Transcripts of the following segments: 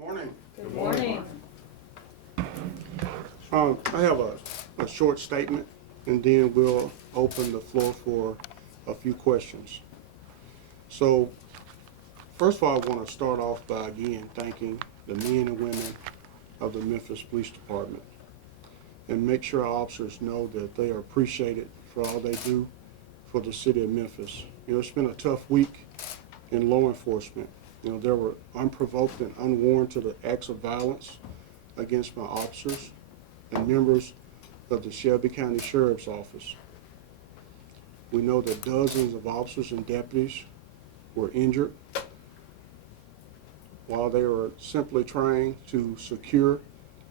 Morning. Good morning. I have a short statement, and then we'll open the floor for a few questions. So, first of all, I want to start off by again thanking the men and women of the Memphis Police Department, and make sure our officers know that they are appreciated for all they do for the city of Memphis. You know, it's been a tough week in law enforcement. You know, there were unprovoked and unwarranted acts of violence against my officers and members of the Shelby County Sheriff's Office. We know that dozens of officers and deputies were injured while they were simply trying to secure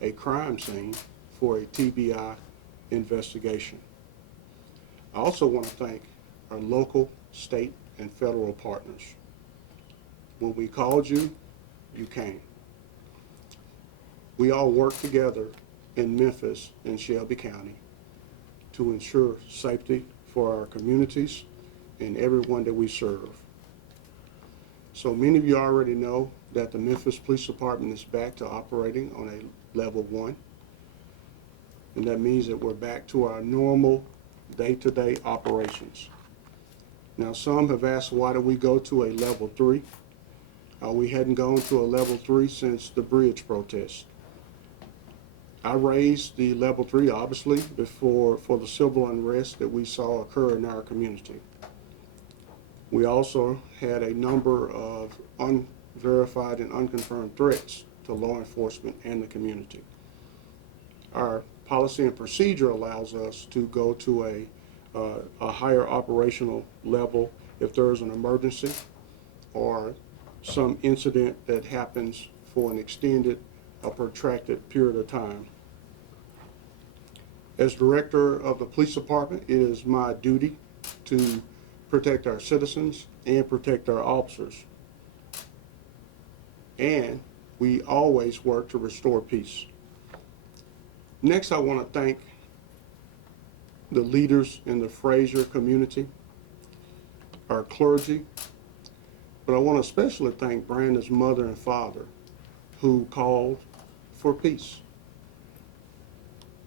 a crime scene for a TBI investigation. I also want to thank our local, state, and federal partners. When we called you, you came. We all work together in Memphis and Shelby County to ensure safety for our communities and everyone that we serve. So many of you already know that the Memphis Police Department is back to operating on a level 1. And that means that we're back to our normal day-to-day operations. Now, some have asked, why do we go to a level 3? We hadn't gone to a level 3 since the bridge protest. I raised the level 3, obviously, for the civil unrest that we saw occur in our community. We also had a number of unverified and unconfirmed threats to law enforcement and the community. Our policy and procedure allows us to go to a higher operational level if there is an emergency or some incident that happens for an extended or protracted period of time. As director of the police department, it is my duty to protect our citizens and protect our officers. And we always work to restore peace. Next, I want to thank the leaders in the Fraser community, our clergy, but I want to especially thank Brandon's mother and father who called for peace.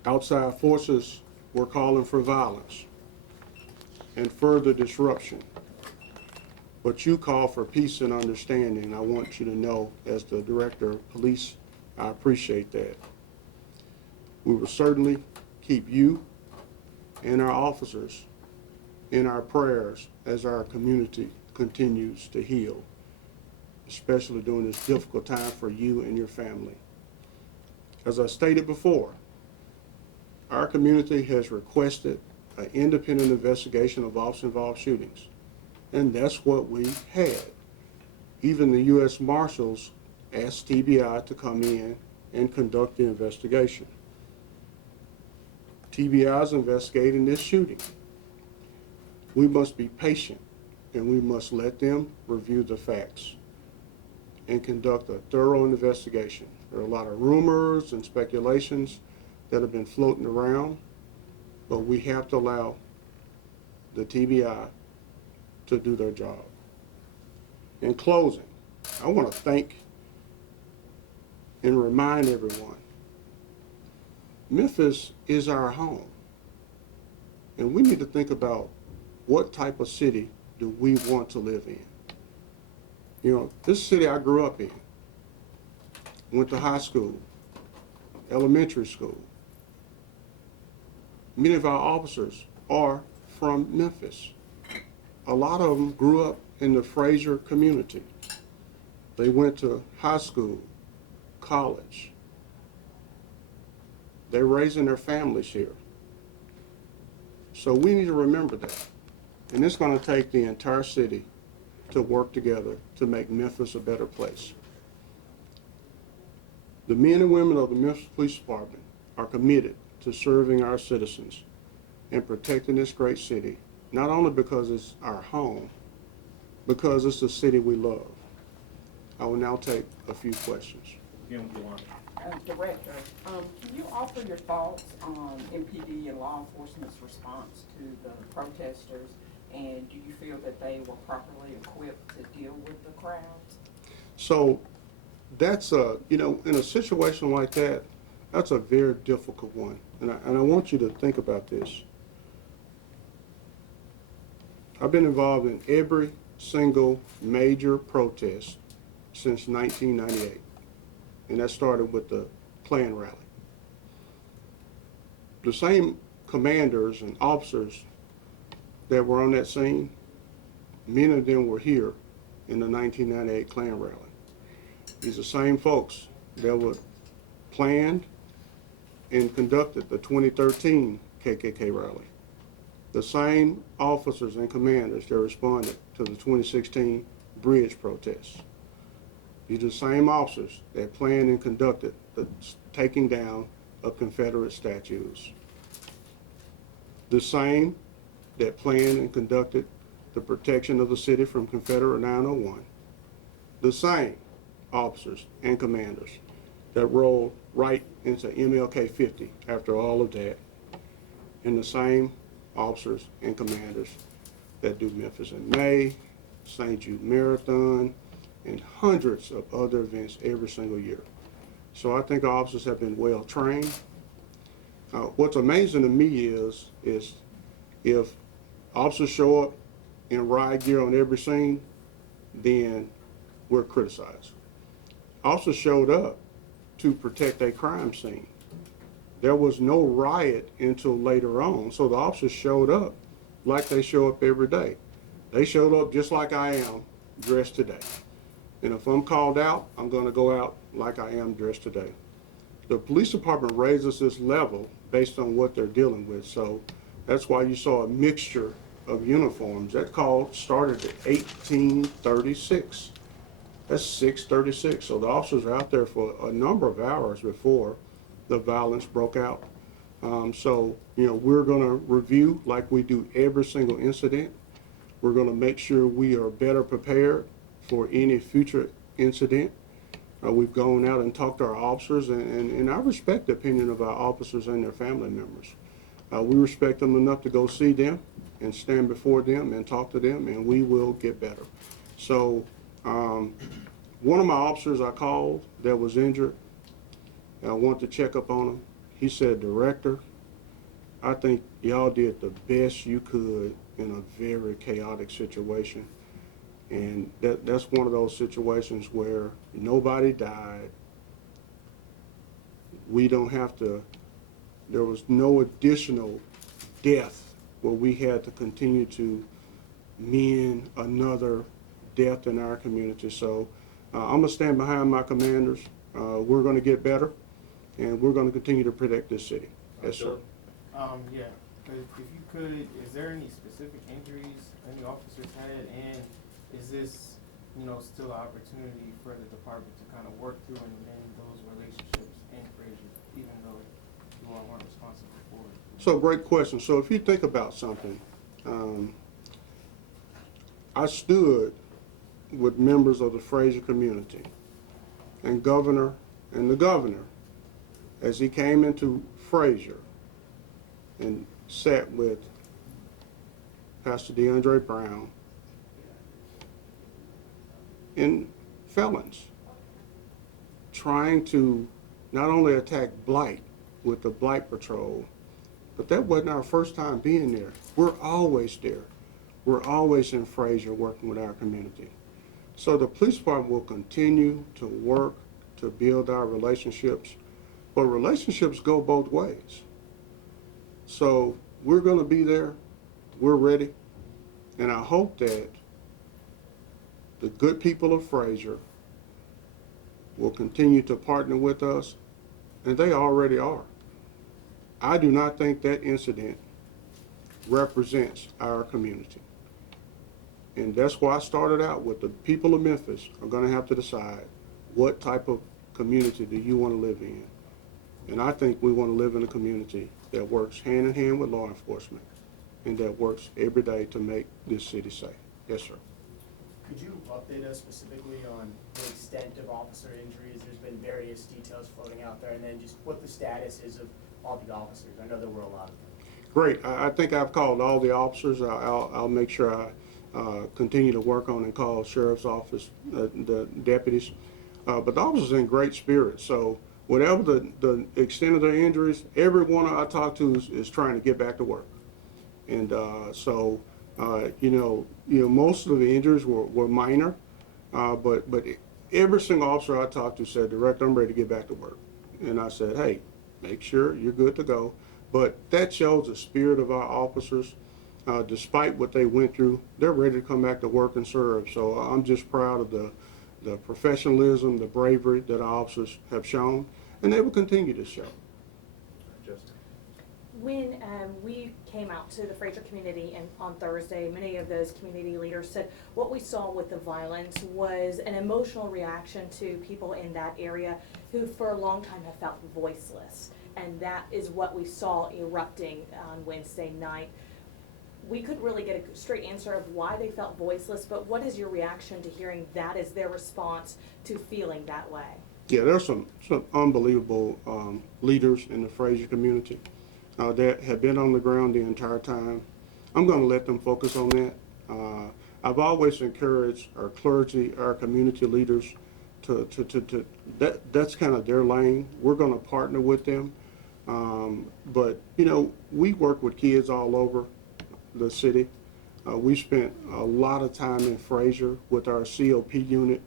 Outside forces were calling for violence and further disruption. But you call for peace and understanding. I want you to know, as the director of police, I appreciate that. We will certainly keep you and our officers in our prayers as our community continues to heal, especially during this difficult time for you and your family. As I stated before, our community has requested an independent investigation of officer-involved shootings, and that's what we had. Even the U.S. Marshals asked TBI to come in and conduct the investigation. TBI is investigating this shooting. We must be patient, and we must let them review the facts and conduct a thorough investigation. There are a lot of rumors and speculations that have been floating around, but we have to allow the TBI to do their job. In closing, I want to thank and remind everyone, Memphis is our home, and we need to think about what type of city do we want to live in. You know, this city I grew up in, went to high school, elementary school. Many of our officers are from Memphis. A lot of them grew up in the Fraser community. They went to high school, college. They're raising their families here. So we need to remember that. And it's going to take the entire city to work together to make Memphis a better place. The men and women of the Memphis Police Department are committed to serving our citizens and protecting this great city, not only because it's our home, because it's the city we love. I will now take a few questions. Director, can you offer your thoughts on MPD and law enforcement's response to the protesters, and do you feel that they were properly equipped to deal with the crowds? So that's a, you know, in a situation like that, that's a very difficult one. And I want you to think about this. I've been involved in every single major protest since 1998. And that started with the Klan rally. The same commanders and officers that were on that scene, many of them were here in the 1998 Klan rally. These are the same folks that were planned and conducted the 2013 KKK rally. The same officers and commanders that responded to the 2016 bridge protests. These are the same officers that planned and conducted the taking down of Confederate statues. The same that planned and conducted the protection of the city from Confederate 901. The same officers and commanders that rolled right into MLK 50 after all of that. And the same officers and commanders that do Memphis in May, St. Jude Marathon, and hundreds of other events every single year. So I think our officers have been well trained. What's amazing to me is if officers show up in riot gear on every scene, then we're criticized. Officers showed up to protect a crime scene. There was no riot until later on, so the officers showed up like they show up every day. They showed up just like I am dressed today. And if I'm called out, I'm going to go out like I am dressed today. The police department raises this level based on what they're dealing with, so that's why you saw a mixture of uniforms. That call started at 1836. That's 636. So the officers are out there for a number of hours before the violence broke out. So, you know, we're going to review like we do every single incident. We're going to make sure we are better prepared for any future incident. We've gone out and talked to our officers, and I respect the opinion of our officers and their family members. We respect them enough to go see them and stand before them and talk to them, and we will get better. So one of my officers I called that was injured, I wanted to check up on him. He said, "Director, I think y'all did the best you could in a very chaotic situation." And that's one of those situations where nobody died. We don't have to, there was no additional death where we had to continue to mend another death in our community. So I'm going to stand behind my commanders. We're going to get better, and we're going to continue to protect this city. Yes, sir. Yeah, if you could, is there any specific injuries any officers had, and is this, you know, still an opportunity for the department to kind of work through and mend those relationships in Frazier, even though you all weren't responsible for it? So great question. So if you think about something, I stood with members of the Frazier community and the governor, as he came into Frazier and sat with Pastor DeAndre Brown and felons trying to not only attack Blight with the Blight Patrol, but that wasn't our first time being there. We're always there. We're always in Frazier working with our community. So the police department will continue to work to build our relationships, but relationships go both ways. So we're going to be there. We're ready. And I hope that the good people of Frazier will continue to partner with us, and they already are. I do not think that incident represents our community. And that's why I started out with the people of Memphis are going to have to decide what type of community do you want to live in. And I think we want to live in a community that works hand in hand with law enforcement and that works every day to make this city safe. Yes, sir. Could you update us specifically on the extent of officer injuries? There's been various details floating out there, and then just what the status is of all the officers. I know there were a lot of them. Great. I think I've called all the officers. I'll make sure I continue to work on and call sheriff's office, the deputies. But the officers in great spirits. So whatever the extent of their injuries, every one I talk to is trying to get back to work. And most of the injuries were minor, but every single officer I talked to said, Director, I'm ready to get back to work. And I said, hey, make sure you're good to go. But that shows the spirit of our officers. Despite what they went through, they're ready to come back to work and serve. So I'm just proud of the professionalism, the bravery that our officers have shown, and they will continue to show. Justin. When we came out to the Fraser community and on Thursday, many of those community leaders said what we saw with the violence was an emotional reaction to people in that area who for a long time have felt voiceless. And that is what we saw erupting on Wednesday night. We couldn't really get a straight answer of why they felt voiceless, but what is your reaction to hearing that is their response to feeling that way? Yeah, there's some unbelievable leaders in the Fraser community that have been on the ground the entire time. I'm going to let them focus on that. I've always encouraged our clergy, our community leaders that's kind of their lane. We're going to partner with them. But, we work with kids all over the city. We spent a lot of time in Fraser with our COP unit.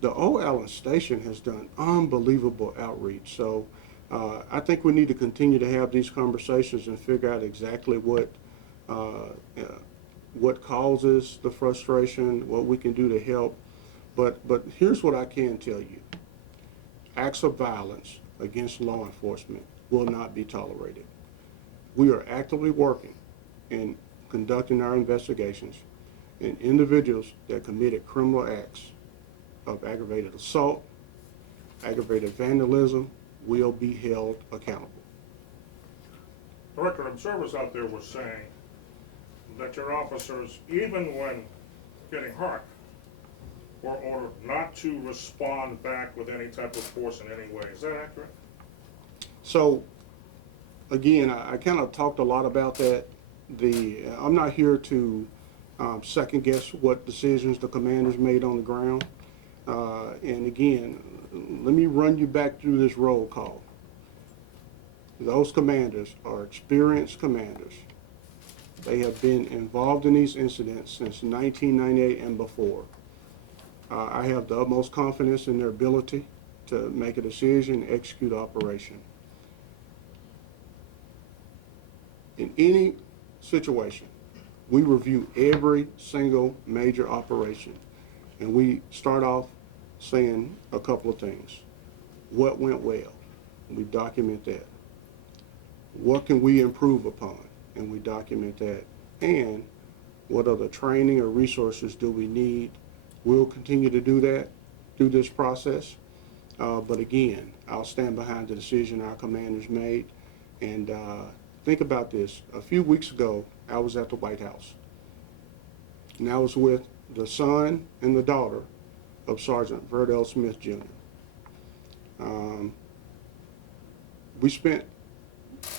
The Old Allen Station has done unbelievable outreach. So I think we need to continue to have these conversations and figure out exactly what causes the frustration, what we can do to help. But here's what I can tell you. Acts of violence against law enforcement will not be tolerated. We are actively working and conducting our investigations, and individuals that committed criminal acts of aggravated assault, aggravated vandalism will be held accountable. Director, observers out there were saying that your officers, even when getting hurt, were ordered not to respond back with any type of force in any way. Is that accurate? So, again, I kind of talked a lot about that. I'm not here to second guess what decisions the commanders made on the ground. And again, let me run you back through this roll call. Those commanders are experienced commanders. They have been involved in these incidents since 1998 and before. I have the utmost confidence in their ability to make a decision and execute operation. In any situation, we review every single major operation, and we start off saying a couple of things. What went well? We document that. What can we improve upon? And we document that. And what other training or resources do we need? We'll continue to do that through this process. But again, I'll stand behind the decision our commanders made. And think about this. A few weeks ago, I was at the White House. And I was with the son and the daughter of Sergeant Verdell Smith Jr. We spent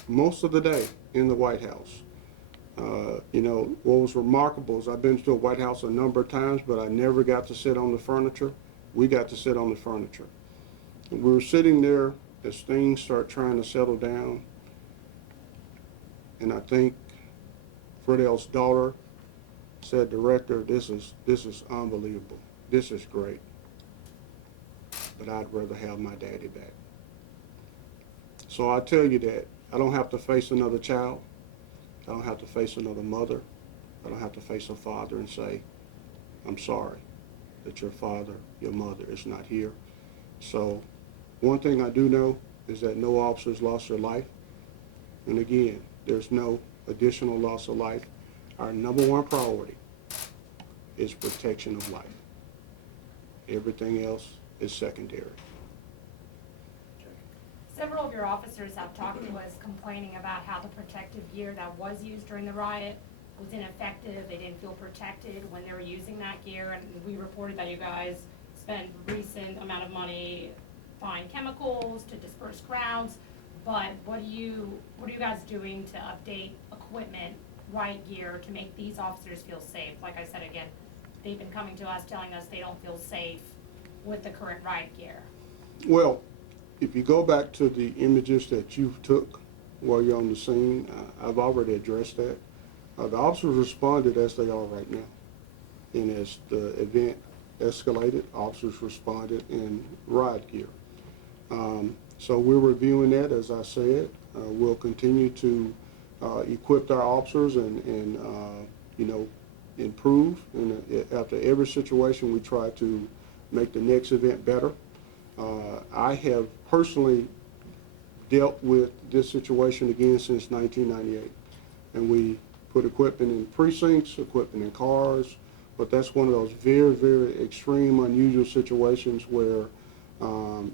most of the day in the White House. What was remarkable is I've been to the White House a number of times, but I never got to sit on the furniture. We got to sit on the furniture. And we were sitting there as things start trying to settle down. And I think Verdell's daughter said, Director, this is unbelievable. This is great. But I'd rather have my daddy back. So I tell you that I don't have to face another child. I don't have to face another mother. I don't have to face a father and say, I'm sorry that your father, your mother is not here. So one thing I do know is that no officers lost their life. And again, there's no additional loss of life. Our number one priority is protection of life. Everything else is secondary. Several of your officers have talked to us complaining about how the protective gear that was used during the riot was ineffective. They didn't feel protected when they were using that gear, and we reported that you guys spent recent amount of money buying chemicals to disperse crowds. But what are you guys doing to update equipment, riot gear, to make these officers feel safe? Like I said again, they've been coming to us telling us they don't feel safe with the current riot gear? Well, if you go back to the images that you took while you're on the scene, I've already addressed that. The officers responded as they are right now. And as the event escalated, officers responded in riot gear. So we're reviewing that, as I said. We'll continue to equip our officers and you know, improve. And after every situation, we try to make the next event better. I have personally dealt with this situation again since 1998. And we put equipment in precincts, equipment in cars, but that's one of those very, very extreme, unusual situations where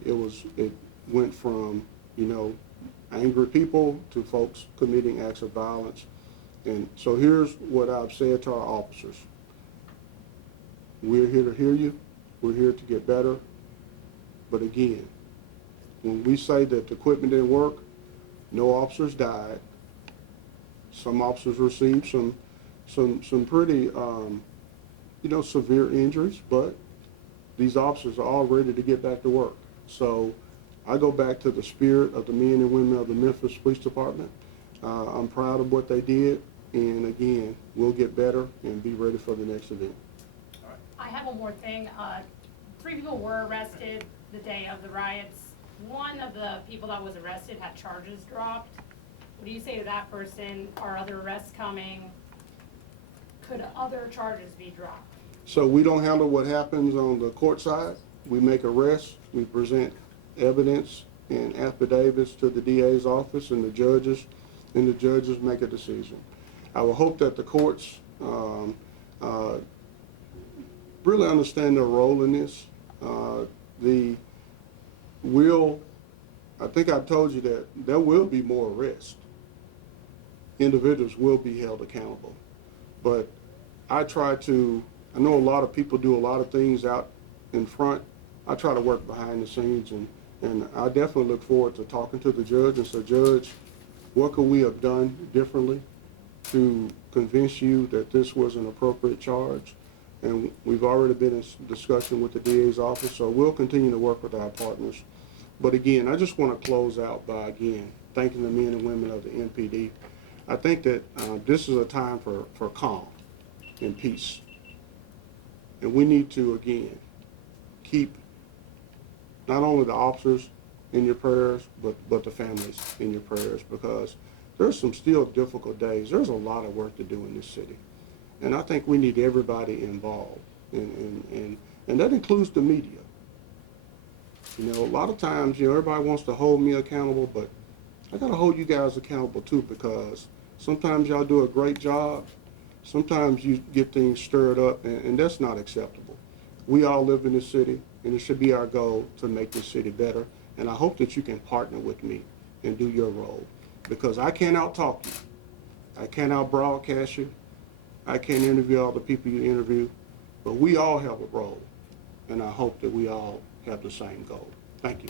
it went from, you know, angry people to folks committing acts of violence. And so here's what I've said to our officers. We're here to hear you. We're here to get better. But again, when we say that the equipment didn't work, no officers died. Some officers received some pretty, you know, severe injuries, but these officers are all ready to get back to work. So I go back to the spirit of the men and women of the Memphis Police Department. I'm proud of what they did, and again, we'll get better and be ready for the next event. I have one more thing. 3 people were arrested the day of the riots. One of the people that was arrested had charges dropped. What do you say to that person? Are other arrests coming? Could other charges be dropped? So we don't handle what happens on the court side. We make arrests, we present evidence and affidavits to the DA's office and the judges make a decision. I would hope that the courts really understand their role in this. I think I've told you that there will be more arrests. Individuals will be held accountable. But I know a lot of people do a lot of things out in front. I try to work behind the scenes, and I definitely look forward to talking to the judge and say, Judge, what could we have done differently to convince you that this was an appropriate charge? And we've already been in discussion with the DA's office, so we'll continue to work with our partners. But again, I just want to close out by, again, thanking the men and women of the MPD. I think that this is a time for calm and peace. And we need to, again, keep not only the officers in your prayers, but the families in your prayers, because there's some still difficult days. There's a lot of work to do in this city. And I think we need everybody involved, and that includes the media. You know, a lot of times, you know, everybody wants to hold me accountable, but I got to hold you guys accountable too, because sometimes y'all do a great job. Sometimes you get things stirred up, and that's not acceptable. We all live in this city, and it should be our goal to make this city better. And I hope that you can partner with me and do your role, because I can't out-talk you. I can't out-broadcast you. I can't interview all the people you interview, but we all have a role, and I hope that we all have the same goal. Thank you.